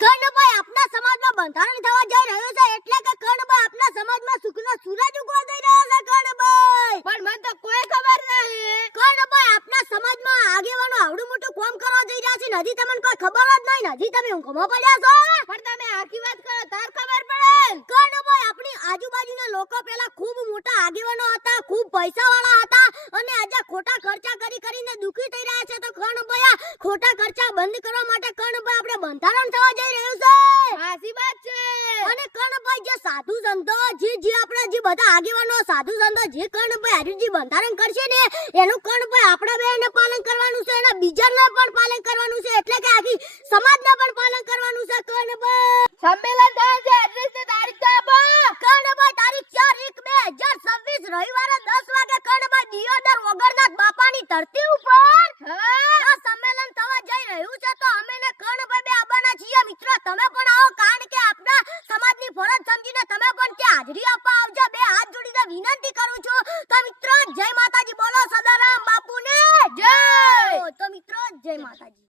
કર્ણભાઈ આપના સમાજમાં બંધારણ થવા જઈ રહ્યું છે એટલે કે કર્ણભાઈ આપના સમાજમાં સુખનો સૂરજ ઉગવા જઈ રહ્યો છે કર્ણભાઈ. પણ મને તો કોઈ ખબર નહીં. કર્ણભાઈ આપના સમાજમાં આગેવાનો આવડું મોટું કામ કરવા જઈ રહ્યા છે હજી તમને કોઈ ખબર જ નહીં. હજી તમે ઊંઘમાં પડ્યા છો. પણ તમે આખી વાત કરો તાર ખબર પડે. કર્ણભાઈ આપણી આજુબાજુના લોકો પેલા ખૂબ મોટા આગેવાનો હતા, ખૂબ પૈસાવાળા હતા અને આજે ખોટા ખર્ચા કરીને દુખી થઈ રહ્યા છે. તો કર્ણભાઈ ખોટા ખર્ચા બંધ કરવા માટે કર્ણભાઈ આપણે બંધારણ થવા જઈ રહ્યું છે. સાચી વાત છે. અને કર્ણભાઈ જે સાધુ સંતો જે આપણે જે બધા આગેવાનો સાધુ સંતો જે કર્ણભાઈ હરીજી બંધારણ કરશે ને એનું કર્ણભાઈ આપણે બેને પાલન કરવાનું છે અને બીજાને પણ પાલન કરવાનું છે એટલે કે આખી સમાજને પણ પાલન કરવાનું છે. કર્ણભાઈ સંમેલન થાય છે એડ્રેસ ને તારીખ તો આપો. કર્ણભાઈ તારીખ 4/1/2026 રવિવારે 10 વાગે કર્ણભાઈ દિયોદર વગરનાથ બાપાની ધરતી ઉપર આ સંમેલન થવા જઈ રહ્યું છે. તો અમે ને કર્ણભાઈ બે આવવાના છીએ મિત્રો. તમે પણ આવો કારણ કે આપના સમાજની ફરજ સમજીને તમે પણ ત્યાં હાજરી આપવા આવજો. બે હાથ જોડીને વિનંતી કરું છું. તો મિત્રો જય માતાજી બોલો સદારામ બાપુને જય. તો મિત્રો જય માતાજી.